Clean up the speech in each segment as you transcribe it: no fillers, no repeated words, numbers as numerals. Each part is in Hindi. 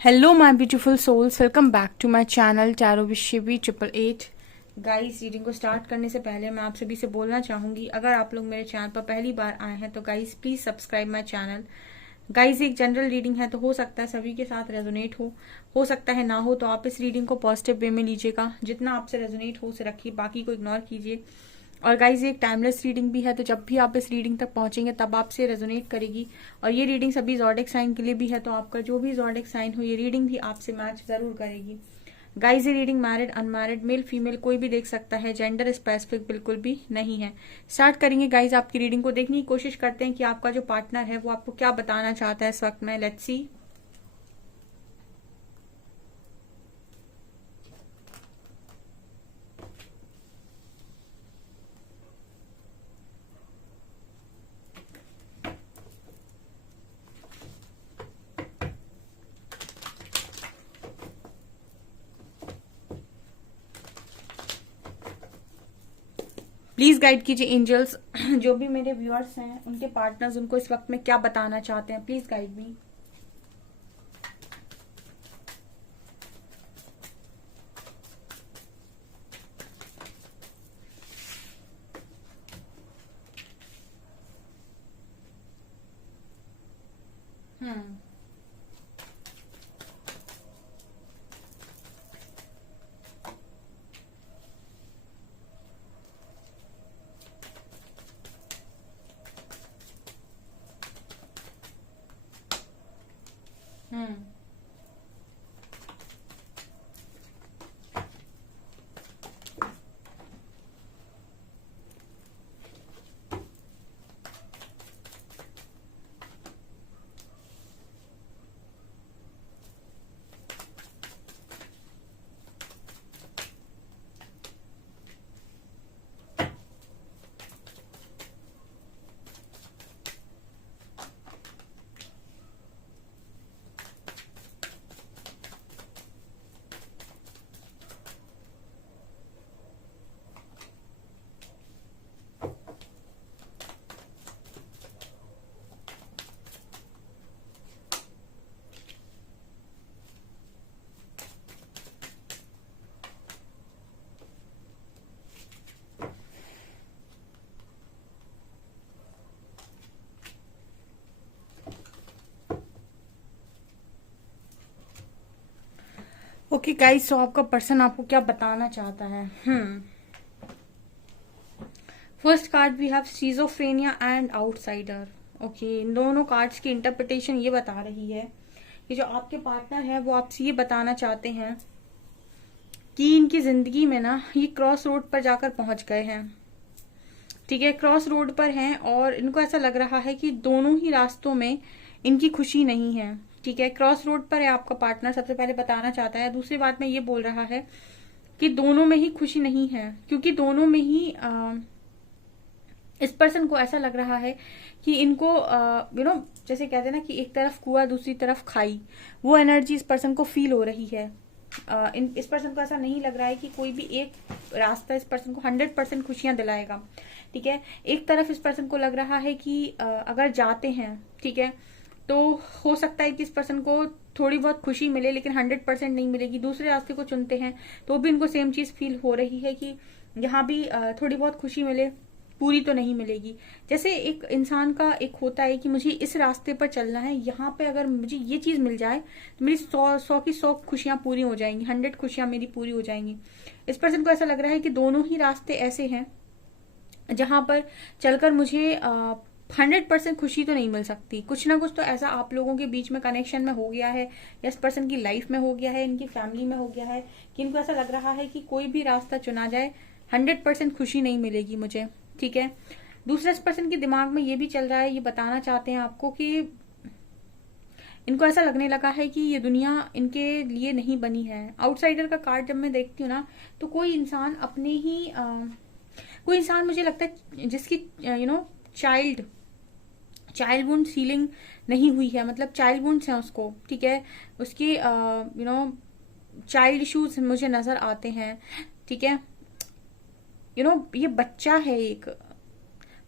Hello my beautiful souls, welcome back to my channel tarot विशिवी 888। गाइस, रीडिंग को स्टार्ट करने से पहले मैं आप सभी से बोलना चाहूंगी, अगर आप लोग मेरे चैनल पर पहली बार आए हैं तो guys please subscribe my channel. Guys, एक जनरल रीडिंग है तो हो सकता है सभी के साथ रेजोनेट हो सकता है ना हो, तो आप इस रीडिंग को पॉजिटिव वे में लीजिएगा। जितना आपसे रेजोनेट हो उसे रखिए, बाकी को इग्नोर कीजिए। और गाइज, ये एक टाइमलेस रीडिंग भी है, तो जब भी आप इस रीडिंग तक पहुंचेंगे तब आपसे रेजोनेट करेगी। और ये रीडिंग सभी ज़ोडिक साइन के लिए भी है, तो आपका जो भी ज़ोडिक साइन हो ये रीडिंग भी आपसे मैच जरूर करेगी। गाइज, ये reading married unmarried male female कोई भी देख सकता है, जेंडर स्पेसिफिक बिल्कुल भी नहीं है। स्टार्ट करेंगे गाइज आपकी रीडिंग को। देखने की कोशिश करते हैं कि आपका जो पार्टनर है वो आपको क्या बताना चाहता है इस वक्त में। Let's see. प्लीज गाइड कीजिए एंजल्स, जो भी मेरे व्यूअर्स हैं उनके पार्टनर्स उनको इस वक्त में क्या बताना चाहते हैं। Please guide me. Hmm hmm okay guys, तो आपका पर्सन आपको क्या बताना चाहता है। First card we have schizophrenia and outsider. Okay, इन दोनों कार्ड्स की इंटरप्रिटेशन ये बता रही है कि जो आपके पार्टनर है वो आपसे ये बताना चाहते हैं कि इनकी जिंदगी में ना ये क्रॉस रोड पर जाकर पहुंच गए हैं। ठीक है, क्रॉस रोड पर हैं और इनको ऐसा लग रहा है कि दोनों ही रास्तों में इनकी खुशी नहीं है। ठीक है, क्रॉस रोड पर है आपका पार्टनर, सबसे पहले बताना चाहता है। दूसरी बात में ये बोल रहा है कि दोनों में ही खुशी नहीं है, क्योंकि दोनों में ही इस पर्सन को ऐसा लग रहा है कि इनको जैसे कहते हैं ना कि एक तरफ कुआ दूसरी तरफ खाई, वो एनर्जी इस पर्सन को फील हो रही है। इस पर्सन को ऐसा नहीं लग रहा है कि कोई भी एक रास्ता इस पर्सन को 100% खुशियां दिलाएगा। ठीक है, एक तरफ इस पर्सन को लग रहा है कि अगर जाते हैं, ठीक है, तो हो सकता है कि इस पर्सन को थोड़ी बहुत खुशी मिले, लेकिन 100% नहीं मिलेगी। दूसरे रास्ते को चुनते हैं तो भी इनको सेम चीज फील हो रही है कि यहाँ भी थोड़ी बहुत खुशी मिले, पूरी तो नहीं मिलेगी। जैसे एक इंसान का एक होता है कि मुझे इस रास्ते पर चलना है, यहाँ पे अगर मुझे ये चीज मिल जाए तो मेरी 100 की 100 खुशियां पूरी हो जाएंगी, 100 खुशियां मेरी पूरी हो जाएंगी। इस पर्सन को ऐसा लग रहा है कि दोनों ही रास्ते ऐसे हैं जहां पर चलकर मुझे 100% खुशी तो नहीं मिल सकती। कुछ ना कुछ तो ऐसा आप लोगों के बीच में कनेक्शन में हो गया है, या इस पर्सन की लाइफ में हो गया है, इनकी फैमिली में हो गया है, कि इनको ऐसा लग रहा है कि कोई भी रास्ता चुना जाए 100% खुशी नहीं मिलेगी मुझे। ठीक है, दूसरे पर्सन के दिमाग में ये भी चल रहा है, ये बताना चाहते हैं आपको कि इनको ऐसा लगने लगा है कि ये दुनिया इनके लिए नहीं बनी है। आउटसाइडर का कार्ड जब मैं देखती हूँ ना, तो कोई इंसान अपने ही कोई इंसान मुझे लगता है जिसकी चाइल्ड चाइल्ड वुंड सीलिंग नहीं हुई है, मतलब चाइल्ड वुंड्स हैं उसको। ठीक है, उसकी चाइल्ड इश्यूज मुझे नजर आते हैं। ठीक है, ये बच्चा है एक,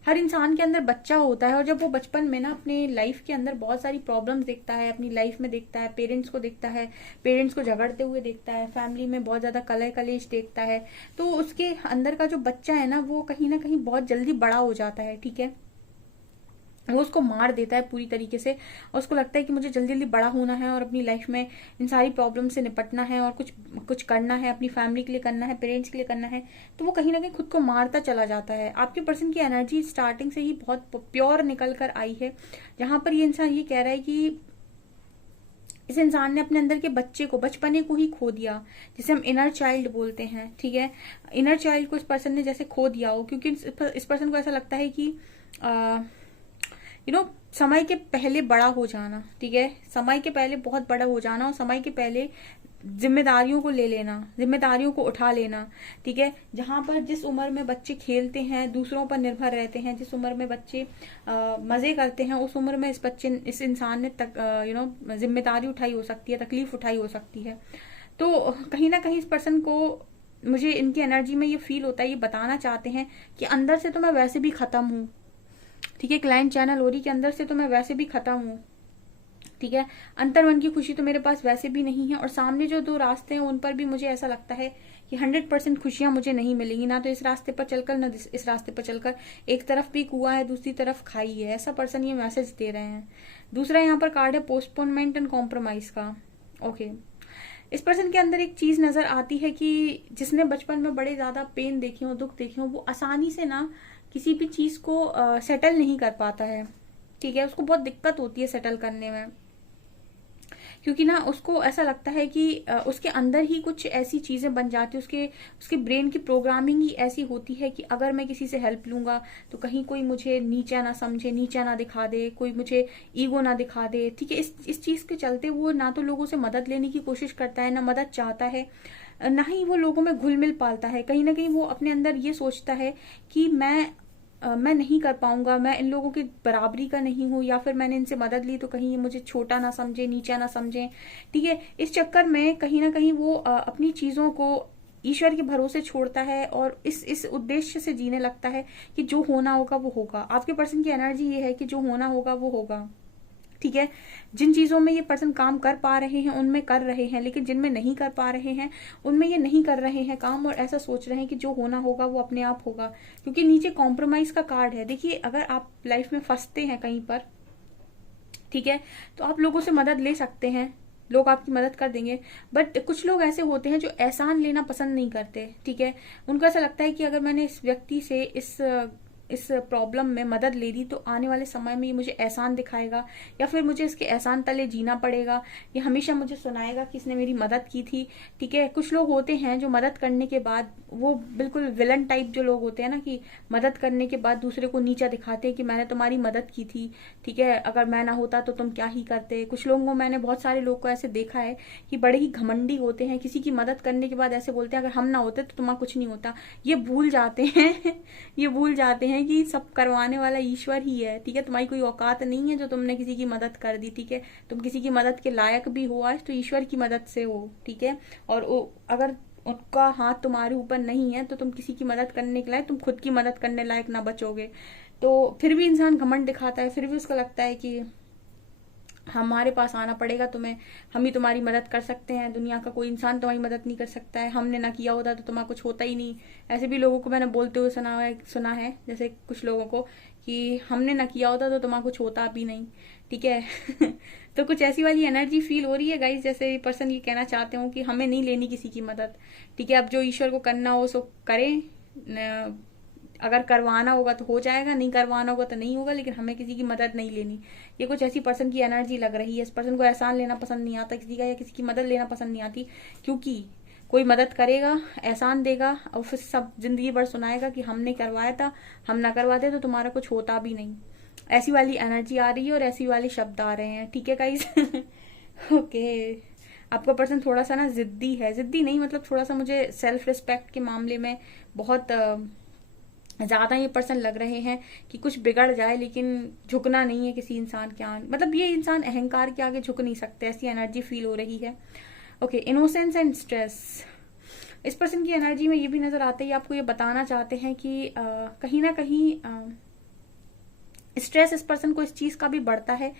हर इंसान के अंदर बच्चा होता है, और जब वो बचपन में ना अपने लाइफ के अंदर बहुत सारी प्रॉब्लम्स देखता है, अपनी लाइफ में देखता है, पेरेंट्स को देखता है, पेरेंट्स को झगड़ते हुए देखता है, फैमिली में बहुत ज्यादा कलह कलेश देखता है, तो उसके अंदर का जो बच्चा है ना वो कहीं ना कहीं बहुत जल्दी बड़ा हो जाता है। ठीक है, वो उसको मार देता है पूरी तरीके से, और उसको लगता है कि मुझे जल्दी जल्दी बड़ा होना है और अपनी लाइफ में इन सारी प्रॉब्लम से निपटना है और कुछ कुछ करना है, अपनी फैमिली के लिए करना है, पेरेंट्स के लिए करना है। तो वो कहीं ना कहीं खुद को मारता चला जाता है। आपके पर्सन की एनर्जी स्टार्टिंग से ही बहुत प्योर निकल कर आई है, जहां पर ये इंसान ये कह रहा है कि इस इंसान ने अपने अंदर के बच्चे को, बचपने को ही खो दिया, जिसे हम इनर चाइल्ड बोलते हैं। ठीक है, इनर चाइल्ड को इस पर्सन ने जैसे खो दिया हो, क्योंकि इस पर्सन को ऐसा लगता है कि समय के पहले बड़ा हो जाना। ठीक है, समय के पहले बहुत बड़ा हो जाना और समय के पहले जिम्मेदारियों को ले लेना, जिम्मेदारियों को उठा लेना। ठीक है, जहां पर जिस उम्र में बच्चे खेलते हैं, दूसरों पर निर्भर रहते हैं, जिस उम्र में बच्चे मजे करते हैं, उस उम्र में इस इंसान ने जिम्मेदारी उठाई हो सकती है, तकलीफ उठाई हो सकती है। तो कहीं ना कहीं इस पर्सन को, मुझे इनकी एनर्जी में ये फील होता है, ये बताना चाहते हैं कि अंदर से तो मैं वैसे भी खत्म हूं। ठीक है, क्लाइंट चैनल हो रही के अंदर से तो मैं वैसे भी खत्म हूं। ठीक है, अंतर्मन की खुशी तो मेरे पास वैसे भी नहीं है, और सामने जो दो रास्ते हैं उन पर भी मुझे ऐसा लगता है कि 100% खुशियां मुझे नहीं मिलेंगी, ना तो इस रास्ते पर चलकर ना इस रास्ते पर चलकर। एक तरफ भी कुआं है, दूसरी तरफ खाई है, ऐसा पर्सन ये मैसेज दे रहे हैं। दूसरा यहाँ पर कार्ड है पोस्टपोनमेंट एंड कॉम्प्रोमाइज का। ओके, इस पर्सन के अंदर एक चीज नजर आती है कि जिसने बचपन में बड़े ज्यादा पेन देखे हो, दुख देखे हो, वो आसानी से ना किसी भी चीज को सेटल नहीं कर पाता है। ठीक है, उसको बहुत दिक्कत होती है सेटल करने में, क्योंकि ना उसको ऐसा लगता है कि उसके अंदर ही कुछ ऐसी चीजें बन जाती है, उसके ब्रेन की प्रोग्रामिंग ही ऐसी होती है कि अगर मैं किसी से हेल्प लूंगा तो कहीं कोई मुझे नीचा ना समझे, नीचा ना दिखा दे, कोई मुझे ईगो ना दिखा दे। ठीक है, इस चीज के चलते वो ना तो लोगों से मदद लेने की कोशिश करता है, ना मदद चाहता है, ना ही वो लोगों में घुल मिल पाता है। कहीं ना कहीं वो अपने अंदर ये सोचता है कि मैं नहीं कर पाऊंगा, मैं इन लोगों की बराबरी का नहीं हूं, या फिर मैंने इनसे मदद ली तो कहीं ये मुझे छोटा ना समझे, नीचा ना समझे। ठीक है, इस चक्कर में कहीं ना कहीं वो अपनी चीजों को ईश्वर के भरोसे छोड़ता है और इस उद्देश्य से जीने लगता है कि जो होना होगा वो होगा। आपके पर्सन की एनर्जी ये है कि जो होना होगा वो होगा। ठीक है, जिन चीजों में ये पर्सन काम कर पा रहे हैं उनमें कर रहे हैं, लेकिन जिनमें नहीं कर पा रहे हैं उनमें ये नहीं कर रहे हैं काम, और ऐसा सोच रहे हैं कि जो होना होगा वो अपने आप होगा। क्योंकि नीचे कॉम्प्रोमाइज का कार्ड है। देखिए, अगर आप लाइफ में फंसते हैं कहीं पर, ठीक है, तो आप लोगों से मदद ले सकते हैं, लोग आपकी मदद कर देंगे। बट कुछ लोग ऐसे होते हैं जो एहसान लेना पसंद नहीं करते। ठीक है, उनको ऐसा लगता है कि अगर मैंने इस व्यक्ति से इस प्रॉब्लम में मदद ले दी तो आने वाले समय में ये मुझे एहसान दिखाएगा, या फिर मुझे इसके एहसान तले जीना पड़ेगा, ये हमेशा मुझे सुनाएगा कि इसने मेरी मदद की थी। ठीक है, कुछ लोग होते हैं जो मदद करने के बाद वो बिल्कुल विलन टाइप जो लोग होते हैं ना, कि मदद करने के बाद दूसरे को नीचा दिखाते हैं कि मैंने तुम्हारी मदद की थी, ठीक है, अगर मैं ना होता तो तुम क्या ही करते। कुछ लोगों को, मैंने बहुत सारे लोग को ऐसे देखा है कि बड़े ही घमंडी होते हैं, किसी की मदद करने के बाद ऐसे बोलते हैं अगर हम ना होते तो तुम्हारा कुछ नहीं होता। ये भूल जाते हैं ये भूल जाते हैं कि सब करवाने वाला ईश्वर ही है। ठीक है, तुम्हारी कोई औकात नहीं है जो तुमने किसी की मदद कर दी। ठीक है, तुम किसी की मदद के लायक भी हो आज तो ईश्वर की मदद से हो। ठीक है, और अगर उनका हाथ तुम्हारे ऊपर नहीं है तो तुम किसी की मदद करने के लायक, तुम खुद की मदद करने लायक ना बचोगे। तो फिर भी इंसान घमंड दिखाता है, फिर भी उसको लगता है कि हमारे पास आना पड़ेगा तुम्हें, हम ही तुम्हारी मदद कर सकते हैं, दुनिया का कोई इंसान तुम्हारी मदद नहीं कर सकता है, हमने ना किया होता तो तुम्हारा कुछ होता ही नहीं। ऐसे भी लोगों को मैंने बोलते हुए सुना है जैसे कुछ लोगों को कि हमने ना किया होता तो तुम्हारा कुछ होता भी नहीं। ठीक है तो कुछ ऐसी वाली एनर्जी फील हो रही है गाइस, जैसे पर्सन ये कहना चाहते हो कि हमें नहीं लेनी किसी की मदद। ठीक है, अब जो ईश्वर को करना हो सो करें, अगर करवाना होगा तो हो जाएगा, नहीं करवाना होगा तो नहीं होगा, लेकिन हमें किसी की मदद नहीं लेनी। ये कुछ ऐसी पर्सन की एनर्जी लग रही है। इस पर्सन को एहसान लेना पसंद नहीं आता किसी का, या किसी की मदद लेना पसंद नहीं आती, क्योंकि कोई मदद करेगा, एहसान देगा और फिर सब जिंदगी भर सुनाएगा कि हमने करवाया था, हम ना करवाते तो तुम्हारा कुछ होता भी नहीं। ऐसी वाली एनर्जी आ रही है और ऐसी वाले शब्द आ रहे हैं। ठीक है गाइस ओके, आपका पर्सन थोड़ा सा ना जिद्दी है, जिद्दी नहीं मतलब थोड़ा सा मुझे सेल्फ रिस्पेक्ट के मामले में बहुत ज्यादा ये पर्सन लग रहे हैं कि कुछ बिगड़ जाए लेकिन झुकना नहीं है किसी इंसान के आगे, मतलब ये इंसान अहंकार के आगे झुक नहीं सकते, ऐसी एनर्जी फील हो रही है। ओके, इनोसेंस एंड स्ट्रेस, इस पर्सन की एनर्जी में ये भी नजर आते ही आपको ये बताना चाहते हैं कि कहीं ना कहीं स्ट्रेस इस पर्सन को इस चीज का भी बढ़ता है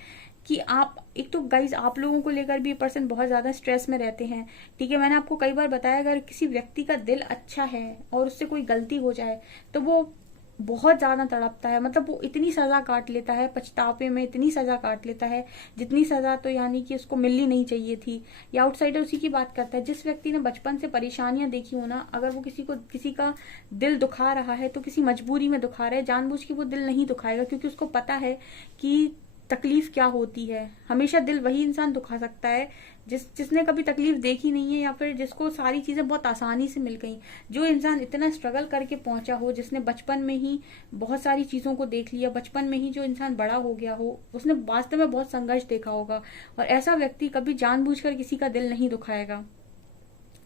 कि आप, एक तो गाइज आप लोगों को लेकर भी ये पर्सन बहुत ज्यादा स्ट्रेस में रहते हैं, ठीक है। मैंने आपको कई बार बताया, अगर किसी व्यक्ति का दिल अच्छा है और उससे कोई गलती हो जाए तो वो बहुत ज्यादा तड़पता है, मतलब वो इतनी सजा काट लेता है, पछतावे में इतनी सजा काट लेता है जितनी सजा तो यानी कि उसको मिलनी नहीं चाहिए थी। या आउटसाइडर उसी की बात करता है, जिस व्यक्ति ने बचपन से परेशानियां देखी हो ना, अगर वो किसी का दिल दुखा रहा है तो किसी मजबूरी में दुखा रहा है, जानबूझ के वो दिल नहीं दुखाएगा, क्योंकि उसको पता है कि तकलीफ क्या होती है। हमेशा दिल वही इंसान दुखा सकता है जिसने कभी तकलीफ देखी नहीं है, या फिर जिसको सारी चीजें बहुत आसानी से मिल गई। जो इंसान इतना स्ट्रगल करके पहुंचा हो, जिसने बचपन में ही बहुत सारी चीजों को देख लिया, बचपन में ही जो इंसान बड़ा हो गया हो, उसने वास्तव में बहुत संघर्ष देखा होगा, और ऐसा व्यक्ति कभी जानबूझकर किसी का दिल नहीं दुखाएगा,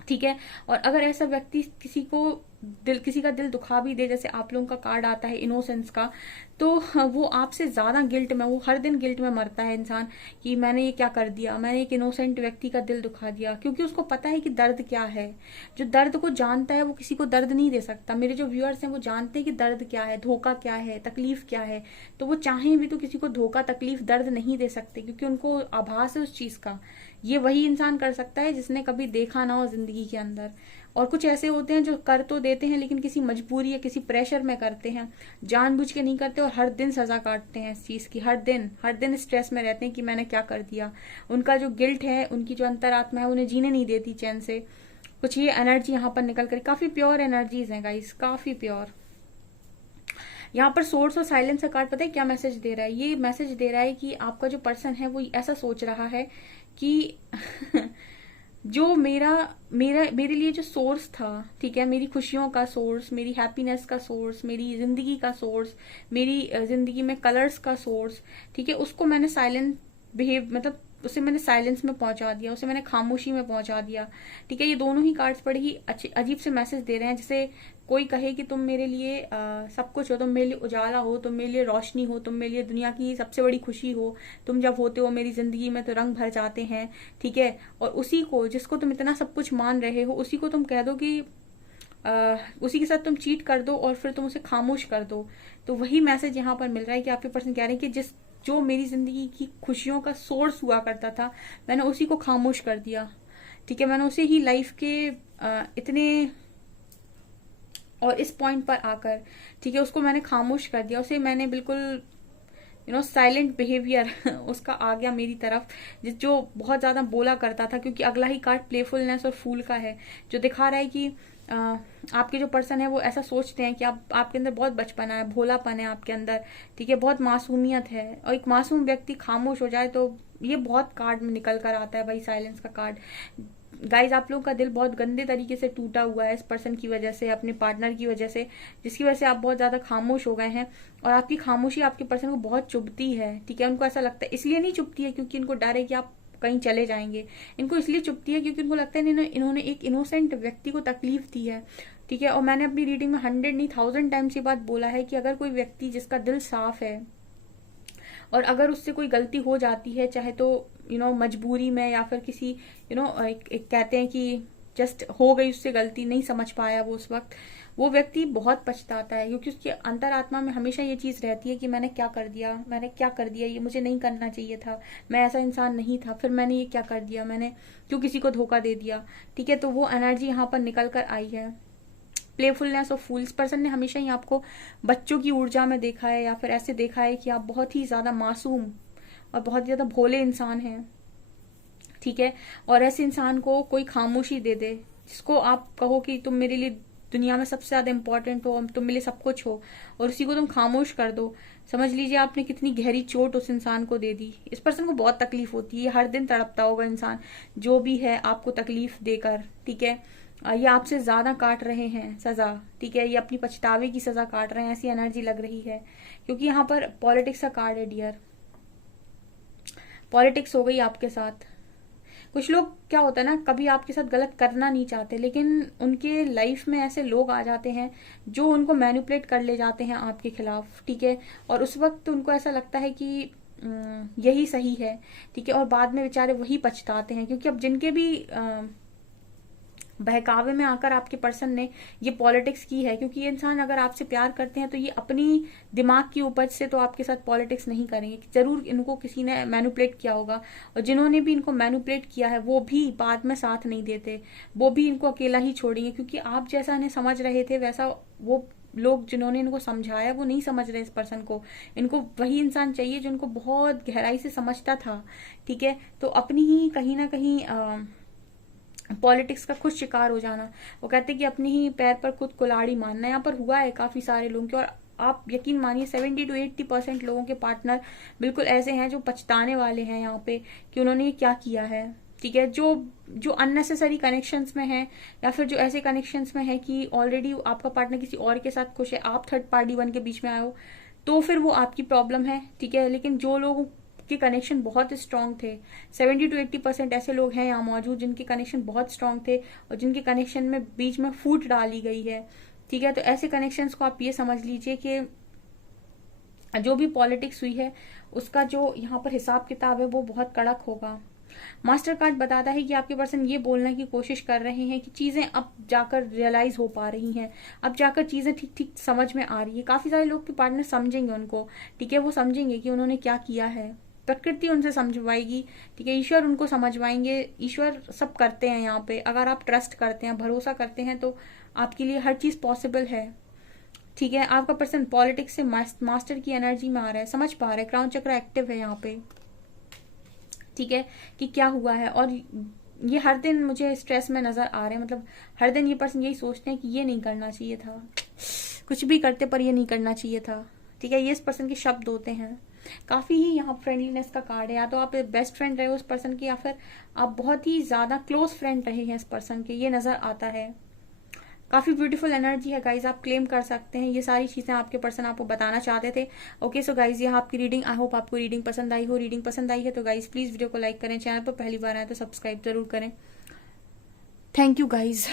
ठीक है। और अगर ऐसा व्यक्ति किसी का दिल दुखा भी दे, जैसे आप लोगों का कार्ड आता है इनोसेंस का, तो वो आपसे ज्यादा गिल्ट में, वो हर दिन गिल्ट में मरता है इंसान कि मैंने ये क्या कर दिया, मैंने एक इनोसेंट व्यक्ति का दिल दुखा दिया, क्योंकि उसको पता है कि दर्द क्या है। जो दर्द को जानता है वो किसी को दर्द नहीं दे सकता। मेरे जो व्यूअर्स हैं वो जानते हैं कि दर्द क्या है, धोखा क्या है, तकलीफ क्या है, तो वो चाहें भी तो किसी को धोखा, तकलीफ, दर्द नहीं दे सकते, क्योंकि उनको आभास है उस चीज का। ये वही इंसान कर सकता है जिसने कभी देखा ना हो जिंदगी के अंदर। और कुछ ऐसे होते हैं जो कर तो देते हैं लेकिन किसी मजबूरी या किसी प्रेशर में करते हैं, जानबूझ के नहीं करते, और हर दिन सजा काटते हैं इस चीज की, हर दिन स्ट्रेस में रहते हैं कि मैंने क्या कर दिया। उनका जो गिल्ट है, उनकी जो अंतरात्मा है, उन्हें जीने नहीं देती चैन से। कुछ ये एनर्जी यहाँ पर निकल कर, काफी प्योर एनर्जीज हैं गाइस, काफी प्योर। यहाँ पर सोर्स और साइलेंस का कार्ड पता है क्या मैसेज दे रहा है? ये मैसेज दे रहा है कि आपका जो पर्सन है वो ऐसा सोच रहा है कि जो मेरे लिए जो सोर्स था, ठीक है, मेरी खुशियों का सोर्स, मेरी हैप्पीनेस का सोर्स, मेरी जिंदगी का सोर्स, मेरी जिंदगी में कलर्स का सोर्स, ठीक है, उसको मैंने साइलेंट बिहेव, मतलब उसे मैंने साइलेंस में पहुंचा दिया, उसे मैंने खामोशी में पहुंचा दिया, ठीक है। ये दोनों ही कार्ड्स बड़े ही अच्छे अजीब से मैसेज दे रहे हैं, जैसे कोई कहे कि तुम मेरे लिए सब कुछ हो, तुम मेरे लिए उजाला हो, तुम मेरे लिए रोशनी हो, तुम मेरे लिए दुनिया की सबसे बड़ी खुशी हो, तुम जब होते हो मेरी जिंदगी में तो रंग भर जाते हैं, ठीक है। और उसी को, जिसको तुम इतना सब कुछ मान रहे हो, उसी को तुम कह दो कि उसी के साथ तुम चीट कर दो और फिर तुम उसे खामोश कर दो। तो वही मैसेज यहाँ पर मिल रहा है कि आपके पर्सन कह रहे हैं कि जो मेरी जिंदगी की खुशियों का सोर्स हुआ करता था, मैंने उसी को खामोश कर दिया, ठीक है। मैंने उसे ही लाइफ के इतने और इस पॉइंट पर आकर, ठीक है, उसको मैंने खामोश कर दिया, उसे मैंने बिल्कुल साइलेंट बिहेवियर उसका आ गया मेरी तरफ, जो बहुत ज्यादा बोला करता था। क्योंकि अगला ही कार्ड प्लेफुलनेस और फूल का है, जो दिखा रहा है कि आपके जो पर्सन है वो ऐसा सोचते हैं कि आपके अंदर बहुत बचपना है, भोलापन है आपके अंदर, ठीक है, बहुत मासूमियत है। और एक मासूम व्यक्ति खामोश हो जाए तो ये बहुत कार्ड में निकल कर आता है भाई, साइलेंस का कार्ड। गाइज आप लोगों का दिल बहुत गंदे तरीके से टूटा हुआ है इस पर्सन की वजह से, अपने पार्टनर की वजह से, जिसकी वजह से आप बहुत ज्यादा खामोश हो गए हैं। और आपकी खामोशी आपके पर्सन को बहुत चुभती है, ठीक है। उनको ऐसा लगता है, इसलिए नहीं चुभती है क्योंकि इनको डर है कि आप कहीं चले जाएंगे, इनको इसलिए चुभती है क्योंकि इनको लगता है इन्होंने एक इनोसेंट व्यक्ति को तकलीफ दी है, ठीक है। और मैंने अपनी रीडिंग में 100 नहीं 1000 टाइम्स ये बात बोला है कि अगर कोई व्यक्ति जिसका दिल साफ है और अगर उससे कोई गलती हो जाती है, चाहे तो मजबूरी में या फिर किसी एक कहते हैं कि जस्ट हो गई उससे गलती, नहीं समझ पाया वो उस वक्त, वो व्यक्ति बहुत पछताता है, क्योंकि उसकी अंतरात्मा में हमेशा ये चीज रहती है कि मैंने क्या कर दिया, ये मुझे नहीं करना चाहिए था, मैं ऐसा इंसान नहीं था, फिर मैंने ये क्या कर दिया, मैंने क्यों किसी को धोखा दे दिया, ठीक है। तो वो एनर्जी यहाँ पर निकल कर आई है। प्लेफुलनेस और फूल्स पर्सन ने हमेशा ही आपको बच्चों की ऊर्जा में देखा है, या फिर ऐसे देखा है कि आप बहुत ही ज्यादा मासूम और बहुत ज्यादा भोले इंसान हैं, ठीक है। और ऐसे इंसान को कोई खामोशी दे दे, जिसको आप कहो कि तुम मेरे लिए दुनिया में सबसे ज्यादा इंपॉर्टेंट हो, तुम मेरे लिए सब कुछ हो, और उसी को तुम खामोश कर दो, समझ लीजिए आपने कितनी गहरी चोट उस इंसान को दे दी। इस पर्सन को बहुत तकलीफ होती है, हर दिन तड़पता होगा इंसान जो भी है आपको तकलीफ देकर, ठीक है। ये आपसे ज्यादा काट रहे हैं सजा, ठीक है, ये अपनी पछतावे की सजा काट रहे हैं, ऐसी एनर्जी लग रही है। क्योंकि यहाँ पर पॉलिटिक्स का कार्ड है डियर, पॉलिटिक्स हो गई आपके साथ। कुछ लोग क्या होता है ना, कभी आपके साथ गलत करना नहीं चाहते, लेकिन उनके लाइफ में ऐसे लोग आ जाते हैं जो उनको मैनिपुलेट कर ले जाते हैं आपके खिलाफ, ठीक है। और उस वक्त उनको ऐसा लगता है कि यही सही है, ठीक है। और बाद में बेचारे वही पछताते हैं, क्योंकि अब जिनके भी बहकावे में आकर आपके पर्सन ने ये पॉलिटिक्स की है, क्योंकि ये इंसान अगर आपसे प्यार करते हैं तो ये अपनी दिमाग की उपज से तो आपके साथ पॉलिटिक्स नहीं करेंगे, जरूर इनको किसी ने मैनिपुलेट किया होगा, और जिन्होंने भी इनको मैनिपुलेट किया है वो भी बाद में साथ नहीं देते, वो भी इनको अकेला ही छोड़ेंगे, क्योंकि आप जैसा इन्हें समझ रहे थे वैसा वो लोग जिन्होंने इनको समझाया वो नहीं समझ रहे इस पर्सन को। इनको वही इंसान चाहिए जो इनको बहुत गहराई से समझता था, ठीक है। तो अपनी ही कहीं ना कहीं पॉलिटिक्स का खुद शिकार हो जाना, वो कहते हैं कि अपने ही पैर पर खुद कुल्हाड़ी मारना, यहाँ पर हुआ है काफी सारे लोगों के। और आप यकीन मानिए 70 to 80% लोगों के पार्टनर बिल्कुल ऐसे हैं जो पछताने वाले हैं यहाँ पे कि उन्होंने ये क्या किया है, ठीक है। जो अननेसेसरी कनेक्शंस में है, या फिर जो ऐसे कनेक्शंस में है कि ऑलरेडी आपका पार्टनर किसी और के साथ खुश है, आप थर्ड पार्टी बन के बीच में आए हो, तो फिर वो आपकी प्रॉब्लम है, ठीक है। लेकिन जो लोग के कनेक्शन बहुत स्ट्रांग थे, 70 to 80% ऐसे लोग हैं यहाँ मौजूद जिनके कनेक्शन बहुत स्ट्रांग थे और जिनके कनेक्शन में बीच में फूट डाली गई है, ठीक है। तो ऐसे कनेक्शंस को आप ये समझ लीजिए कि जो भी पॉलिटिक्स हुई है उसका जो यहाँ पर हिसाब किताब है वो बहुत कड़क होगा। मास्टर कार्ड बताता है कि आपके पर्सन ये बोलने की कोशिश कर रहे हैं कि चीजें अब जाकर रियलाइज हो पा रही हैं, अब जाकर चीजें ठीक ठीक समझ में आ रही है। काफी सारे लोग के पार्टनर समझेंगे उनको, ठीक है, वो समझेंगे कि उन्होंने क्या किया है, प्रकृति उनसे समझवाएगी, ठीक है, ईश्वर उनको समझवाएंगे। ईश्वर सब करते हैं यहाँ पे, अगर आप ट्रस्ट करते हैं, भरोसा करते हैं तो आपके लिए हर चीज पॉसिबल है, ठीक है। आपका पर्सन पॉलिटिक्स से मास्टर की एनर्जी में आ रहा है, समझ पा रहा है, क्राउन चक्र एक्टिव है यहाँ पे, ठीक है, कि क्या हुआ है। और ये हर दिन मुझे स्ट्रेस में नजर आ रहे हैं, मतलब हर दिन ये पर्सन यही सोचते हैं कि ये नहीं करना चाहिए था, कुछ भी करते पर ये नहीं करना चाहिए था, ठीक है। ये इस पर्सन के शब्द होते हैं। काफी ही यहाँ फ्रेंडलीनेस का कार्ड है, या तो आप बेस्ट फ्रेंड रहे हो उस पर्सन के, या फिर आप बहुत ही ज्यादा क्लोज फ्रेंड रहे हैं इस पर्सन के, ये नजर आता है। काफी ब्यूटीफुल एनर्जी है गाइज, आप क्लेम कर सकते हैं। ये सारी चीजें आपके पर्सन आपको बताना चाहते थे। ओके सो गाइज, ये आपकी रीडिंग, आई होप आपको रीडिंग पसंद आई हो। रीडिंग पसंद आई है तो गाइज प्लीज वीडियो को लाइक करें, चैनल पर पहली बार आए तो सब्सक्राइब जरूर करें। Thank you guys.